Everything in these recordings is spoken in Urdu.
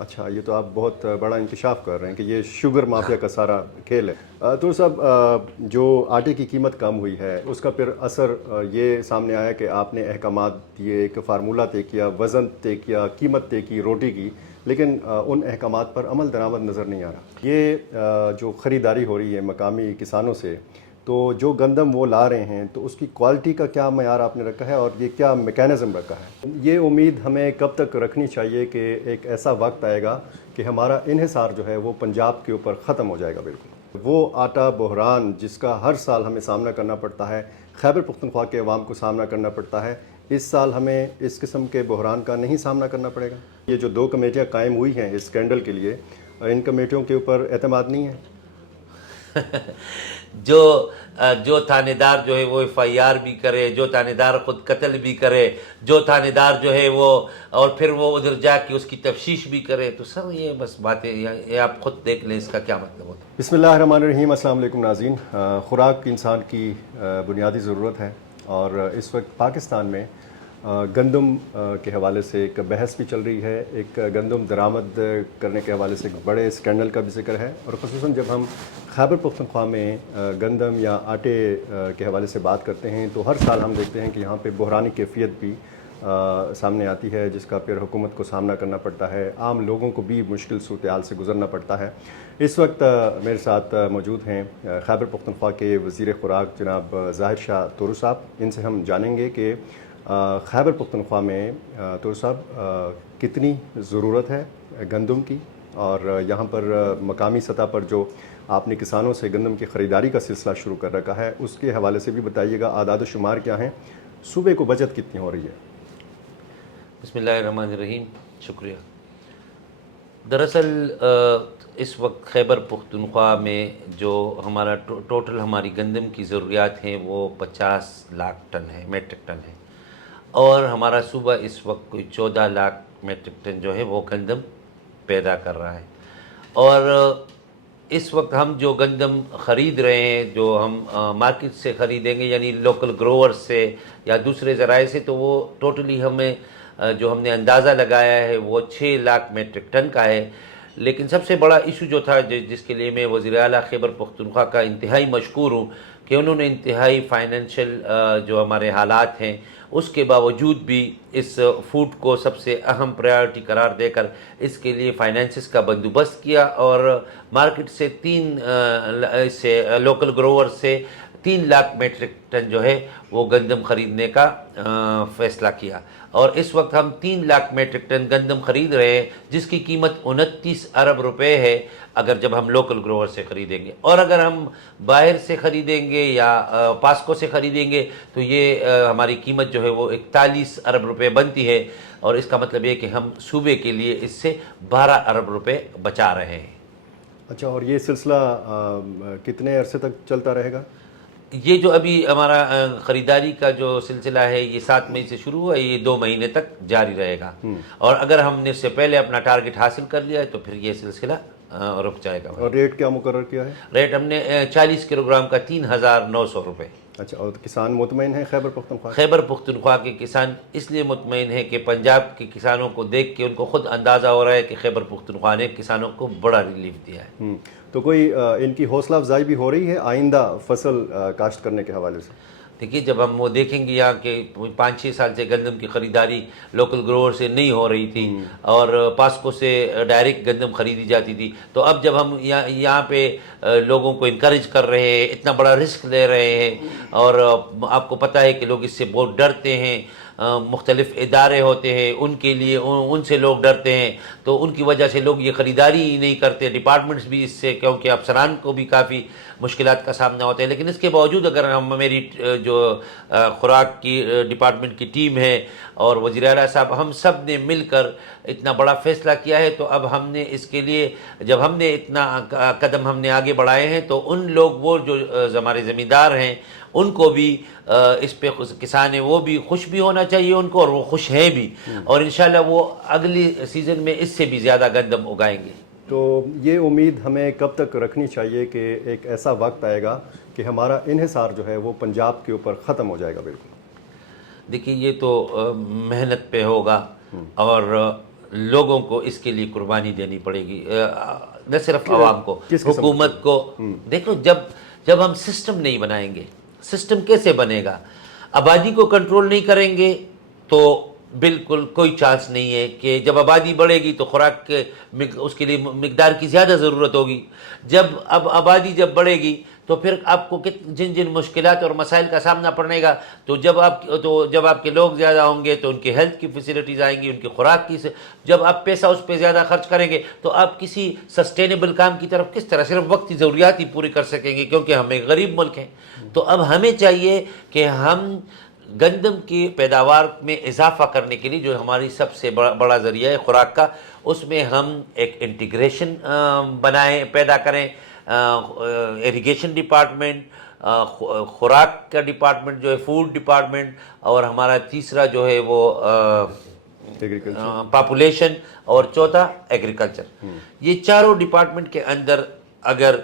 اچھا، یہ تو آپ بہت بڑا انکشاف کر رہے ہیں کہ یہ شوگر مافیا کا سارا کھیل ہے۔ تو صاحب، جو آٹے کی قیمت کم ہوئی ہے اس کا پھر اثر یہ سامنے آیا کہ آپ نے احکامات دیے، ایک فارمولہ طے کیا، وزن طے کیا، قیمت طے کی روٹی کی، لیکن ان احکامات پر عمل درآمد نظر نہیں آ رہا۔ یہ جو خریداری ہو رہی ہے مقامی کسانوں سے، تو جو گندم وہ لا رہے ہیں تو اس کی کوالٹی کا کیا معیار آپ نے رکھا ہے اور یہ کیا میکینزم رکھا ہے؟ یہ امید ہمیں کب تک رکھنی چاہیے کہ ایک ایسا وقت آئے گا کہ ہمارا انحصار جو ہے وہ پنجاب کے اوپر ختم ہو جائے گا بالکل؟ وہ آٹا بحران جس کا ہر سال ہمیں سامنا کرنا پڑتا ہے، خیبر پختونخوا کے عوام کو سامنا کرنا پڑتا ہے، اس سال ہمیں اس قسم کے بحران کا نہیں سامنا کرنا پڑے گا؟ یہ جو 2 کمیٹیاں قائم ہوئی ہیں اس اسکینڈل کے لیے، ان کمیٹیوں کے اوپر اعتماد نہیں ہے؟ جو تھانے دار جو ہے وہ ایف آئی آر بھی کرے، جو تھانے دار خود قتل بھی کرے، جو تھانے دار جو ہے وہ اور پھر وہ ادھر جا کے اس کی تفتیش بھی کرے، تو سر یہ بس باتیں، یہ آپ خود دیکھ لیں اس کا کیا مطلب ہوتا ہے۔ بسم اللہ الرحمن الرحیم۔ السلام علیکم ناظرین۔ خوراک انسان کی بنیادی ضرورت ہے، اور اس وقت پاکستان میں گندم کے حوالے سے ایک بحث بھی چل رہی ہے، ایک گندم درآمد کرنے کے حوالے سے ایک بڑے اسکینڈل کا بھی ذکر ہے، اور خصوصاً جب ہم خیبر پختونخوا میں گندم یا آٹے کے حوالے سے بات کرتے ہیں تو ہر سال ہم دیکھتے ہیں کہ یہاں پہ بحرانی کیفیت بھی سامنے آتی ہے، جس کا پھر حکومت کو سامنا کرنا پڑتا ہے، عام لوگوں کو بھی مشکل صورتحال سے گزرنا پڑتا ہے۔ اس وقت میرے ساتھ موجود ہیں خیبر پختونخوا کے وزیر خوراک جناب ظاہر شاہ تورو صاحب۔ ان سے ہم جانیں گے کہ خیبر پختونخوا میں تورو صاحب کتنی ضرورت ہے گندم کی، اور یہاں پر مقامی سطح پر جو آپ نے کسانوں سے گندم کی خریداری کا سلسلہ شروع کر رکھا ہے اس کے حوالے سے بھی بتائیے گا، اعداد و شمار کیا ہیں، صوبے کو بچت کتنی ہو رہی ہے؟ بسم اللہ الرحمن الرحیم، شکریہ۔ دراصل اس وقت خیبر پختونخوا میں جو ہمارا ٹوٹل ہماری گندم کی ضروریات ہیں وہ 50 لاکھ ٹن ہے، میٹرک ٹن ہے، اور ہمارا صوبہ اس وقت کوئی 14 لاکھ میٹرک ٹن جو ہے وہ گندم پیدا کر رہا ہے۔ اور اس وقت ہم جو گندم خرید رہے ہیں، جو ہم مارکیٹ سے خریدیں گے، یعنی لوکل گروور سے یا دوسرے ذرائع سے، تو وہ ٹوٹلی ہمیں جو ہم نے اندازہ لگایا ہے وہ 6 لاکھ میٹرک ٹن کا ہے۔ لیکن سب سے بڑا ایشو جو تھا، جس کے لیے میں وزیر اعلیٰ خیبر پختونخوا کا انتہائی مشکور ہوں کہ انہوں نے انتہائی فائنینشیل جو ہمارے حالات ہیں اس کے باوجود بھی اس فوڈ کو سب سے اہم پرائیورٹی قرار دے کر اس کے لیے فائنینسز کا بندوبست کیا، اور مارکیٹ سے لوکل گروور سے 3 لاکھ میٹرک ٹن جو ہے وہ گندم خریدنے کا فیصلہ کیا، اور اس وقت ہم 3 لاکھ میٹرک ٹن گندم خرید رہے ہیں، جس کی قیمت 29 ارب روپے ہے اگر جب ہم لوکل گروور سے خریدیں گے، اور اگر ہم باہر سے خریدیں گے یا پاسکو سے خریدیں گے تو یہ ہماری قیمت جو ہے وہ 41 ارب روپے بنتی ہے، اور اس کا مطلب یہ کہ ہم صوبے کے لیے اس سے 12 ارب روپے بچا رہے ہیں۔ اچھا، اور یہ سلسلہ کتنے عرصے تک چلتا رہے گا؟ یہ جو ابھی ہمارا خریداری کا جو سلسلہ ہے یہ 7 مئی سے شروع ہوا ہے، یہ 2 مہینے تک جاری رہے گا، اور اگر ہم نے اس سے پہلے اپنا ٹارگٹ حاصل کر لیا ہے تو پھر یہ سلسلہ رک جائے گا۔ اور ریٹ کیا مقرر کیا ہے؟ ریٹ ہم نے 40 کلو گرام کا 3900 روپے۔ اچھا، اور کسان مطمئن ہیں خیبر پختونخوا؟ خیبر پختونخوا کے کسان اس لیے مطمئن ہیں کہ پنجاب کے کسانوں کو دیکھ کے ان کو خود اندازہ ہو رہا ہے کہ خیبر پختونخوا نے کسانوں کو بڑا ریلیف دیا ہے۔ تو کوئی ان کی حوصلہ افزائی بھی ہو رہی ہے آئندہ فصل کاشت کرنے کے حوالے سے؟ دیکھیے، جب ہم وہ دیکھیں گے یہاں کہ 5-6 سال سے گندم کی خریداری لوکل گروور سے نہیں ہو رہی تھی اور پاسکو سے ڈائریکٹ گندم خریدی جاتی تھی، تو اب جب ہم یہاں پہ لوگوں کو انکریج کر رہے ہیں، اتنا بڑا رسک لے رہے ہیں، اور آپ کو پتہ ہے کہ لوگ اس سے بہت ڈرتے ہیں، مختلف ادارے ہوتے ہیں ان کے لیے، ان سے لوگ ڈرتے ہیں، تو ان کی وجہ سے لوگ یہ خریداری ہی نہیں کرتے، ڈپارٹمنٹس بھی اس سے، کیونکہ افسران کو بھی کافی مشکلات کا سامنا ہوتا ہے۔ لیکن اس کے باوجود اگر ہم میری جو خوراک کی ڈپارٹمنٹ کی ٹیم ہے اور وزیر اعلیٰ صاحب، ہم سب نے مل کر اتنا بڑا فیصلہ کیا ہے، تو اب ہم نے اس کے لیے جب ہم نے اتنا قدم ہم نے آگے بڑھائے ہیں، تو ان لوگ، وہ جو ہمارے زمیندار ہیں، ان کو بھی اس پہ کسان ہیں وہ بھی خوش بھی ہونا چاہیے ان کو، اور وہ خوش ہیں بھی، اور انشاءاللہ وہ اگلی سیزن میں اس سے بھی زیادہ گندم اگائیں گے۔ تو یہ امید ہمیں کب تک رکھنی چاہیے کہ ایک ایسا وقت آئے گا کہ ہمارا انحصار جو ہے وہ پنجاب کے اوپر ختم ہو جائے گا بالکل؟ دیکھیے، یہ تو محنت پہ ہوگا، اور لوگوں کو اس کے لیے قربانی دینی پڑے گی، نہ صرف عوام کو، حکومت کو۔ دیکھو جب ہم سسٹم نہیں بنائیں گے، سسٹم کیسے بنے گا؟ آبادی کو کنٹرول نہیں کریں گے تو بالکل کوئی چانس نہیں ہے کہ جب آبادی بڑھے گی تو خوراک کے اس کے لیے مقدار کی زیادہ ضرورت ہوگی۔ اب آبادی جب بڑھے گی تو پھر آپ کو جن مشکلات اور مسائل کا سامنا پڑے گا، تو جب آپ کے لوگ زیادہ ہوں گے تو ان کی ہیلتھ کی فیسلٹیز آئیں گی، ان کی خوراک کی جب آپ پیسہ اس پہ زیادہ خرچ کریں گے تو آپ کسی سسٹینیبل کام کی طرف کس طرح صرف وقتی ضروریات ہی پوری کر سکیں گے، کیونکہ ہم ایک غریب ملک ہیں۔ تو اب ہمیں چاہیے کہ ہم گندم کی پیداوار میں اضافہ کرنے کے لیے جو ہماری سب سے بڑا ذریعہ ہے خوراک کا، اس میں ہم ایک انٹیگریشن پیدا کریں، ایریگیشن ڈپارٹمنٹ، خوراک کا ڈپارٹمنٹ جو ہے فوڈ ڈپارٹمنٹ، اور ہمارا تیسرا جو ہے وہ پاپولیشن، اور چوتھا ایگریکلچر۔ یہ چاروں ڈپارٹمنٹ کے اندر اگر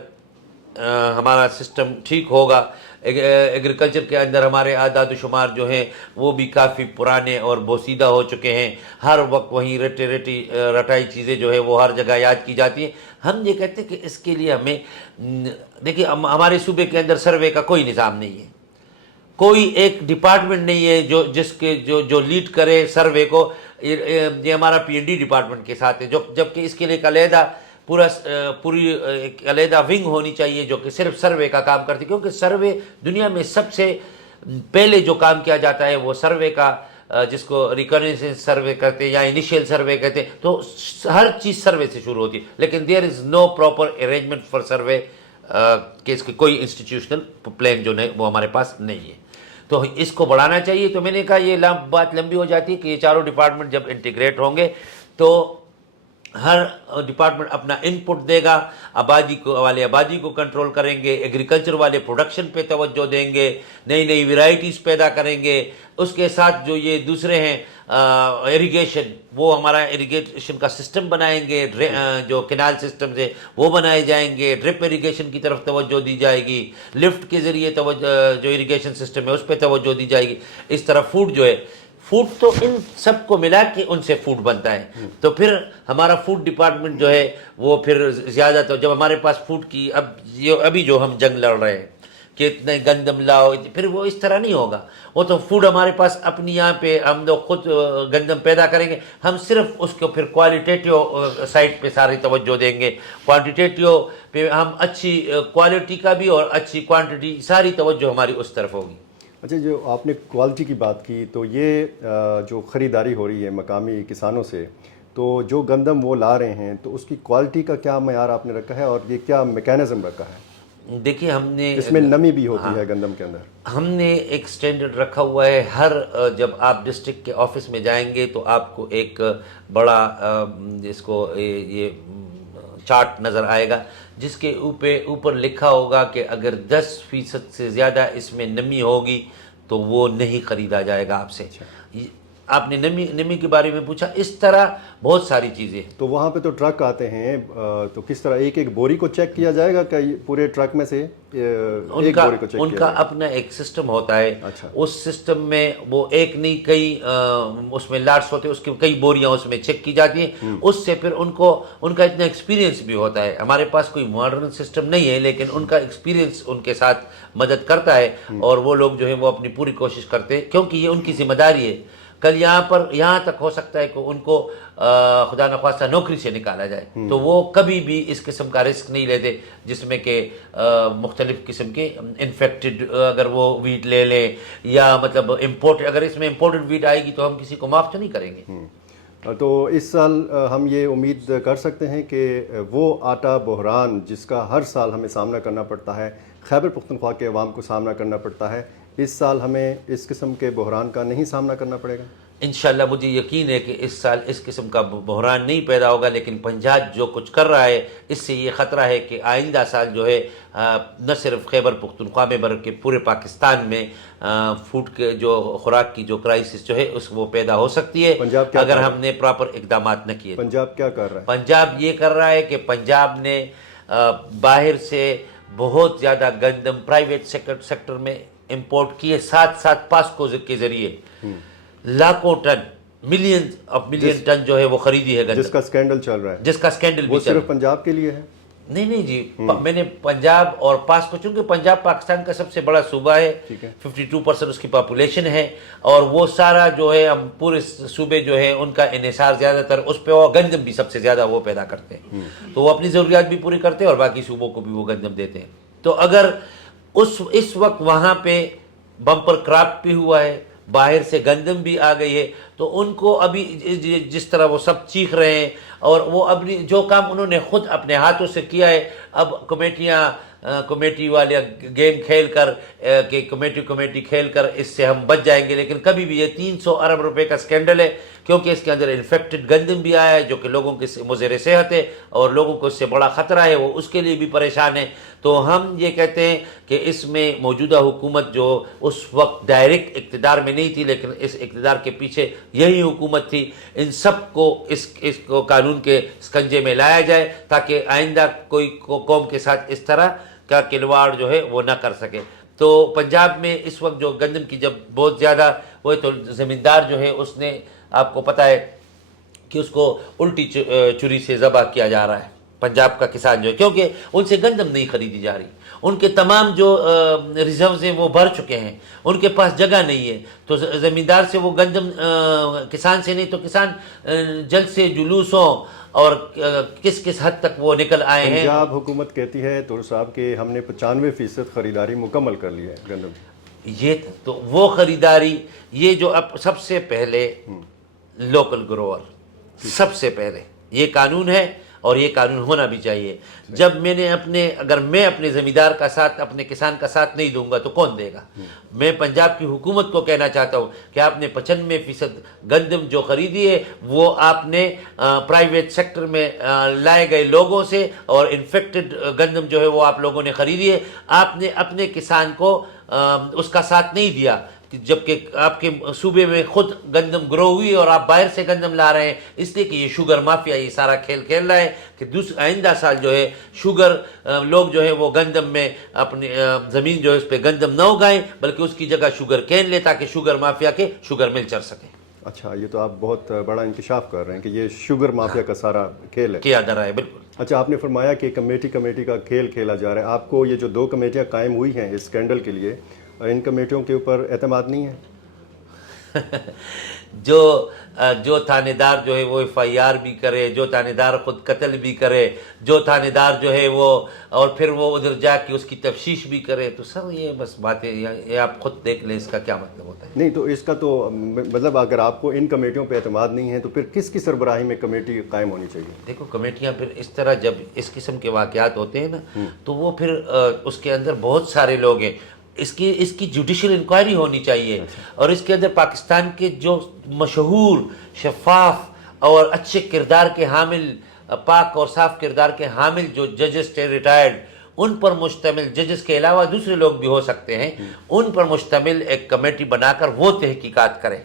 ہمارا سسٹم ٹھیک ہوگا، ایگریکلچر کے اندر ہمارے اعداد و شمار جو ہیں وہ بھی کافی پرانے اور بوسیدہ ہو چکے ہیں، ہر وقت وہیں رٹائی چیزیں جو ہے وہ ہر جگہ یاد کی جاتی ہیں۔ ہم یہ کہتے ہیں کہ اس کے لیے ہمیں دیکھیے ہمارے صوبے کے اندر سروے کا کوئی نظام نہیں ہے، کوئی ایک ڈپارٹمنٹ نہیں ہے جو لیڈ کرے سروے کو۔ یہ ہمارا PND ڈپارٹمنٹ کے ساتھ ہے، جبکہ اس کے لیے ایک علیحدہ پوری ایک علیحدہ ونگ ہونی چاہیے جو کہ صرف سروے کا کام کرتی، کیونکہ سروے دنیا میں سب سے پہلے جو کام کیا جاتا ہے وہ سروے کا، جس کو ریکنیسنس سروے کہتے ہیں یا انیشیل سروے کہتے ہیں، تو ہر چیز سروے سے شروع ہوتی ہے، لیکن دیر از نو پراپر ارینجمنٹ فار سروے، کہ اس کی کوئی انسٹیٹیوشنل پلان جو ہے وہ ہمارے پاس نہیں ہے۔ تو اس کو بڑھانا چاہیے۔ تو میں نے کہا یہ بات لمبی ہو جاتی ہے کہ یہ چاروں ڈپارٹمنٹ جب انٹیگریٹ ہوں گے تو ہر ڈپارٹمنٹ اپنا ان پٹ دے گا، آبادی کو کنٹرول کریں گے، ایگریکلچر والے پروڈکشن پہ توجہ دیں گے، نئی ویرائٹیز پیدا کریں گے، اس کے ساتھ جو یہ دوسرے ہیں ایریگیشن، وہ ہمارا ایریگیشن کا سسٹم بنائیں گے، جو کینال سسٹم سے وہ بنائے جائیں گے، ڈرپ ایریگیشن کی طرف توجہ دی جائے گی، لفٹ کے ذریعے جو ایریگیشن سسٹم ہے اس پہ توجہ دی جائے گی۔ اس طرح فوڈ جو ہے، فوڈ تو ان سب کو ملا کے ان سے فوڈ بنتا ہے، تو پھر ہمارا فوڈ ڈپارٹمنٹ جو ہے وہ پھر زیادہ تو جب ہمارے پاس فوڈ کی ابھی جو ہم جنگ لڑ رہے ہیں کہ اتنے گندم لاؤ، پھر وہ اس طرح نہیں ہوگا۔ وہ تو فوڈ ہمارے پاس اپنی یہاں پہ ہم لوگ خود گندم پیدا کریں گے، ہم صرف اس کو پھر کوالٹیٹیو سائٹ پہ ساری توجہ دیں گے، کوانٹیٹیو پہ ہم اچھی کوالٹی کا بھی اور اچھی کوانٹٹی ساری توجہ ہماری اس طرف ہوگی۔ اچھا، جو آپ نے کوالٹی کی بات کی، تو یہ جو خریداری ہو رہی ہے مقامی کسانوں سے، تو جو گندم وہ لا رہے ہیں تو اس کی کوالٹی کا کیا معیار آپ نے رکھا ہے اور یہ کیا میکینزم رکھا ہے؟ دیکھیے ہم نے اس میں نمی بھی ہوتی ہے گندم کے اندر، ہم نے ایک سٹینڈرڈ رکھا ہوا ہے۔ جب آپ ڈسٹرکٹ کے آفس میں جائیں گے تو آپ کو ایک بڑا اس کو یہ چارٹ نظر آئے گا جس کے اوپر لکھا ہوگا کہ اگر 10% سے زیادہ اس میں نمی ہوگی تو وہ نہیں خریدا جائے گا آپ سے۔ آپ نے نمی کے بارے میں پوچھا، اس طرح بہت ساری چیزیں۔ تو وہاں پہ تو ٹرک آتے ہیں، تو کس طرح ایک بوری کو چیک کیا جائے گا کہ پورے ٹرک میں سے ایک بوری کو چیک کیا ان کا اپنا ایک سسٹم ہوتا ہے، اس سسٹم میں وہ ایک نہیں کئی اس میں لاٹس ہوتے ہیں، اس کی کئی بوریاں اس میں چیک کی جاتی ہیں، اس سے پھر ان کا اتنا ایکسپیرینس بھی ہوتا ہے۔ ہمارے پاس کوئی ماڈرن سسٹم نہیں ہے لیکن ان کا ایکسپیرینس ان کے ساتھ مدد کرتا ہے، اور وہ لوگ جو ہیں وہ اپنی پوری کوشش کرتے ہیں، کیونکہ یہ ان کی ذمہ داری ہے۔ کل یہاں تک ہو سکتا ہے کہ ان کو خدا نخواستہ نوکری سے نکالا جائے، تو وہ کبھی بھی اس قسم کا رسک نہیں لیتے جس میں کہ مختلف قسم کے انفیکٹڈ اگر وہ ویٹ لے لیں، یا مطلب اگر اس میں امپورٹڈ ویٹ آئے گی تو ہم کسی کو معاف تو نہیں کریں گے۔ تو اس سال ہم یہ امید کر سکتے ہیں کہ وہ آٹا بحران جس کا ہر سال ہمیں سامنا کرنا پڑتا ہے، خیبر پختونخوا کے عوام کو سامنا کرنا پڑتا ہے، اس سال ہمیں اس قسم کے بحران کا نہیں سامنا کرنا پڑے گا؟ انشاءاللہ مجھے یقین ہے کہ اس سال اس قسم کا بحران نہیں پیدا ہوگا، لیکن پنجاب جو کچھ کر رہا ہے اس سے یہ خطرہ ہے کہ آئندہ سال جو ہے نہ صرف خیبر پختونخوا میں بلکہ پورے پاکستان میں فوڈ کے جو خوراک کی جو کرائسس جو ہے وہ پیدا ہو سکتی ہے اگر ہم نے پراپر اقدامات نہ کیے۔ پنجاب کیا کر رہا ہے؟ پنجاب یہ کر رہا ہے کہ پنجاب نے باہر سے بہت زیادہ گندم پرائیویٹ سیکٹر میں امپورٹ کیے، ساتھ پاسکو کے ذریعے لاکھوں ٹن ملین ٹن جو ہے وہ خریدی ہے گندم، جس کا اسکینڈل چل رہا ہے، جس کا اسکینڈل بھی وہ چل رہا صرف پنجاب کے لیے ہے؟ نہیں نہیں جی، میں نے پنجاب اور پاس کو، چونکہ پنجاب پاکستان کا سب سے بڑا صوبہ ہے، 52% اس کی پاپولیشن ہے، اور وہ سارا جو ہے ہم پورے صوبے جو ہے ان کا انحصار زیادہ تر اس پہ، اور گندم بھی سب سے زیادہ وہ پیدا کرتے ہیں، تو وہ اپنی ضروریات بھی پوری کرتے ہیں اور باقی صوبوں کو بھی وہ گندم دیتے ہیں۔ تو اگر اس وقت وہاں پہ بمپر کراپ بھی ہوا ہے، باہر سے گندم بھی آ گئی ہے، تو ان کو ابھی جس طرح وہ سب چیخ رہے ہیں، اور وہ اپنی جو کام انہوں نے خود اپنے ہاتھوں سے کیا ہے، اب کمیٹی والے گیم کھیل کر کہ کمیٹی کھیل کر اس سے ہم بچ جائیں گے، لیکن کبھی بھی یہ 300 ارب روپے کا سکینڈل ہے، کیونکہ اس کے اندر انفیکٹڈ گندم بھی آیا ہے جو کہ لوگوں کے مضر صحت ہے، اور لوگوں کو اس سے بڑا خطرہ ہے، وہ اس کے لیے بھی پریشان ہے۔ تو ہم یہ کہتے ہیں کہ اس میں موجودہ حکومت جو اس وقت ڈائریکٹ اقتدار میں نہیں تھی، لیکن اس اقتدار کے پیچھے یہی حکومت تھی، ان سب کو اس کو قانون کے سکنجے میں لایا جائے، تاکہ آئندہ کوئی قوم کے ساتھ اس طرح کا کھلواڑ جو ہے وہ نہ کر سکے۔ تو پنجاب میں اس وقت جو گندم کی جب بہت زیادہ وہ، تو زمیندار جو ہے اس نے، آپ کو پتہ ہے کہ اس کو الٹی چوری سے ذبح کیا جا رہا ہے پنجاب کا کسان جو ہے، کیونکہ ان سے گندم نہیں خریدی جا رہی، ان کے تمام جو ریزروز ہیں وہ بھر چکے ہیں، ان کے پاس جگہ نہیں ہے، تو زمیندار سے وہ گندم، کسان سے نہیں، تو کسان جلد سے جلوسوں اور کس حد تک وہ نکل آئے ہیں۔ پنجاب حکومت کہتی ہے طور صاحب کہ ہم نے 95% خریداری مکمل کر لی ہے گندم۔ یہ تو وہ خریداری، یہ جو اب سب سے پہلے لوکل گروور، سب سے پہلے یہ قانون ہے، اور یہ قانون ہونا بھی چاہیے۔ جب میں نے اگر میں اپنے زمیندار کا ساتھ، اپنے کسان کا ساتھ نہیں دوں گا تو کون دے گا؟ میں پنجاب کی حکومت کو کہنا چاہتا ہوں کہ آپ نے 95% گندم جو خریدی ہے وہ آپ نے پرائیویٹ سیکٹر میں لائے گئے لوگوں سے، اور انفیکٹڈ گندم جو ہے وہ آپ لوگوں نے خریدی ہے، آپ نے اپنے کسان کو اس کا ساتھ نہیں دیا، جبکہ آپ کے صوبے میں خود گندم گرو ہوئی اور آپ باہر سے گندم لا رہے ہیں، اس لیے کہ یہ شوگر مافیا یہ سارا کھیل کھیل رہا ہے کہ آئندہ سال جو ہے شوگر لوگ جو ہے وہ گندم میں اپنی زمین جو ہے اس پہ گندم نہ اگائیں، بلکہ اس کی جگہ شوگر کین لے، تاکہ شوگر مافیا کے شوگر مل چل سکے۔ اچھا، یہ تو آپ بہت بڑا انکشاف کر رہے ہیں کہ یہ شوگر مافیا کا سارا کھیل ہے، کیا جا رہا ہے، بالکل۔ اچھا، آپ نے فرمایا کہ کمیٹی کا کھیل کھیلا جا رہا ہے، آپ کو یہ جو 2 کمیٹیاں قائم ہوئی ہیں اس اسکینڈل کے لیے، ان کمیٹیوں کے اوپر اعتماد نہیں ہے؟ جو تھانے دار جو ہے وہ FIR بھی کرے، جو تھانے دار خود قتل بھی کرے، جو تھانے دار جو ہے وہ، اور پھر وہ ادھر جا کے اس کی تفتیش بھی کرے، تو سر یہ بس باتیں، یہ آپ خود دیکھ لیں اس کا کیا مطلب ہوتا ہے۔ نہیں تو اس کا تو مطلب اگر آپ کو ان کمیٹیوں پہ اعتماد نہیں ہے تو پھر کس کی سربراہی میں کمیٹی قائم ہونی چاہیے؟ دیکھو کمیٹیاں پھر اس طرح جب اس قسم کے واقعات ہوتے ہیں نا، تو وہ پھر اس کے اندر بہت سارے لوگ ہیں، اس کی جوڈیشل انکوائری ہونی چاہیے، اور اس کے اندر پاکستان کے جو مشہور، شفاف اور اچھے کردار کے حامل، پاک اور صاف کردار کے حامل جو ججز تھے ریٹائرڈ، ان پر مشتمل، ججز کے علاوہ دوسرے لوگ بھی ہو سکتے ہیں، ان پر مشتمل ایک کمیٹی بنا کر وہ تحقیقات کریں،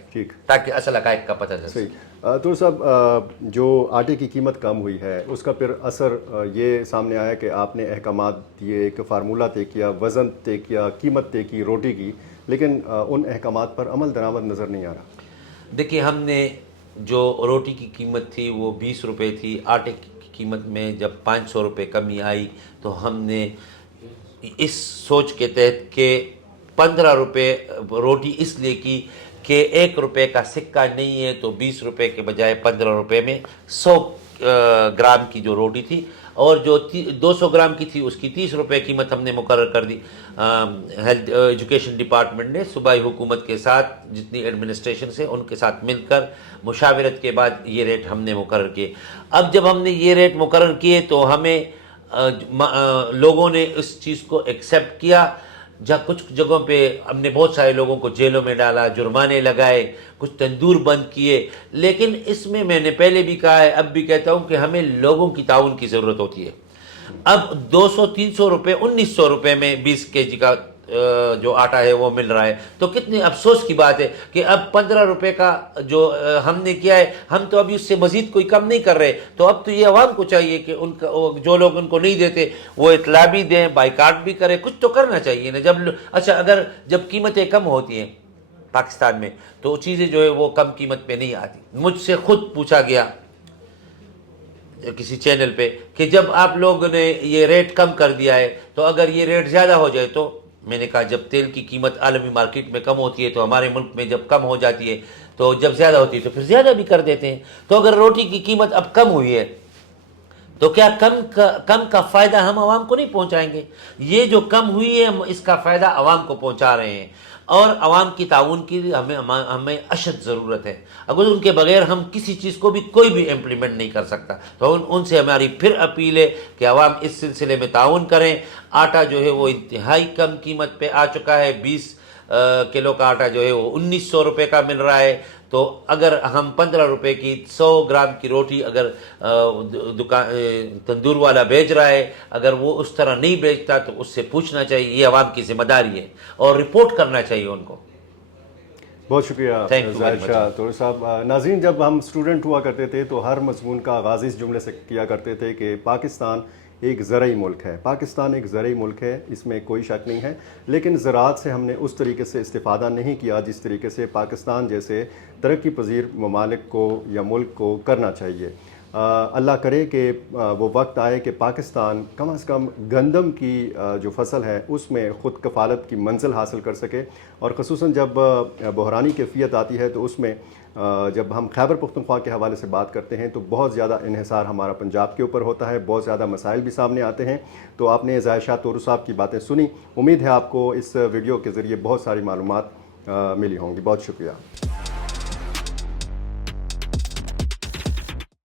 تاکہ اصل حقائق کا پتہ چل سکے۔ تو صاحب، جو آٹے کی قیمت کم ہوئی ہے اس کا پھر اثر یہ سامنے آیا کہ آپ نے احکامات دیے، ایک فارمولہ طے کیا، وزن طے کیا، قیمت طے کی روٹی کی، لیکن ان احکامات پر عمل درآمد نظر نہیں آ رہا۔ دیکھیے، ہم نے جو روٹی کی قیمت تھی وہ 20 روپے تھی، آٹے کی قیمت میں جب 500 روپے کمی آئی تو ہم نے اس سوچ کے تحت کہ 15 روپے روٹی اس لیے کی کہ 1 روپے کا سکہ نہیں ہے، تو 20 روپے کے بجائے 15 روپے میں 100 گرام کی جو روٹی تھی، اور جو 200 گرام کی تھی اس کی 30 روپے قیمت ہم نے مقرر کر دی۔ ہیلتھ ایجوکیشن ڈپارٹمنٹ نے صوبائی حکومت کے ساتھ، جتنی ایڈمنسٹریشن سے ان کے ساتھ مل کر مشاورت کے بعد یہ ریٹ ہم نے مقرر کیے۔ اب جب ہم نے یہ ریٹ مقرر کیے تو ہمیں لوگوں نے اس چیز کو ایکسیپٹ کیا، جہاں کچھ جگہوں پہ ہم نے بہت سارے لوگوں کو جیلوں میں ڈالا، جرمانے لگائے، کچھ تندور بند کیے، لیکن اس میں نے پہلے بھی کہا ہے، اب بھی کہتا ہوں کہ ہمیں لوگوں کی تعاون کی ضرورت ہوتی ہے۔ اب 200-300 روپے، 1900 روپے میں 20 kg کا جو آٹا ہے وہ مل رہا ہے، تو کتنے افسوس کی بات ہے کہ اب 15 روپے کا جو ہم نے کیا ہے، ہم تو ابھی اس سے مزید کوئی کم نہیں کر رہے، تو اب تو یہ عوام کو چاہیے کہ ان کا جو لوگ ان کو نہیں دیتے وہ اطلاع بھی دیں، بائیکاٹ بھی کریں، کچھ تو کرنا چاہیے نا۔ اچھا، اگر جب قیمتیں کم ہوتی ہیں، پاکستان میں تو چیزیں جو ہے وہ کم قیمت پہ نہیں آتی. مجھ سے خود پوچھا گیا کسی چینل پہ کہ جب آپ لوگوں نے یہ ریٹ کم کر دیا ہے تو اگر یہ ریٹ زیادہ ہو جائے تو میں نے کہا جب تیل کی قیمت عالمی مارکیٹ میں کم ہوتی ہے تو ہمارے ملک میں جب کم ہو جاتی ہے تو جب زیادہ ہوتی ہے تو پھر زیادہ بھی کر دیتے ہیں. تو اگر روٹی کی قیمت اب کم ہوئی ہے تو کیا کم کا فائدہ ہم عوام کو نہیں پہنچائیں گے؟ یہ جو کم ہوئی ہے ہم اس کا فائدہ عوام کو پہنچا رہے ہیں اور عوام کی تعاون کی ہمیں اشد ضرورت ہے. اگر ان کے بغیر ہم کسی چیز کو بھی کوئی بھی امپلیمنٹ نہیں کر سکتا. تو ان سے ہماری پھر اپیل ہے کہ عوام اس سلسلے میں تعاون کریں. آٹا جو ہے وہ انتہائی کم قیمت پہ آ چکا ہے. 20 کلو کا آٹا جو ہے وہ 1900 روپے کا مل رہا ہے. تو اگر ہم 15 روپے کی 100 گرام کی روٹی اگر تندور والا بیچ رہا ہے اگر وہ اس طرح نہیں بیچتا تو اس سے پوچھنا چاہیے. یہ عوام کی ذمہ داری ہے اور رپورٹ کرنا چاہیے ان کو. بہت شکریہ زاہد شاہ توری صاحب. ناظرین جب ہم اسٹوڈنٹ ہوا کرتے تھے تو ہر مضمون کا آغاز اس جملے سے کیا کرتے تھے کہ پاکستان ایک زرعی ملک ہے. پاکستان ایک زرعی ملک ہے, اس میں کوئی شک نہیں ہے, لیکن زراعت سے ہم نے اس طریقے سے استفادہ نہیں کیا جس طریقے سے پاکستان جیسے ترقی پذیر ممالک کو یا ملک کو کرنا چاہیے. اللہ کرے کہ وہ وقت آئے کہ پاکستان کم از کم گندم کی جو فصل ہے اس میں خود کفالت کی منزل حاصل کر سکے. اور خصوصاً جب بحرانی کیفیت آتی ہے تو اس میں جب ہم خیبر پختونخوا کے حوالے سے بات کرتے ہیں تو بہت زیادہ انحصار ہمارا پنجاب کے اوپر ہوتا ہے, بہت زیادہ مسائل بھی سامنے آتے ہیں. تو آپ نے زاہد شاہ توری صاحب کی باتیں سنی, امید ہے آپ کو اس ویڈیو کے ذریعے بہت ساری معلومات ملی ہوں گی. بہت شکریہ.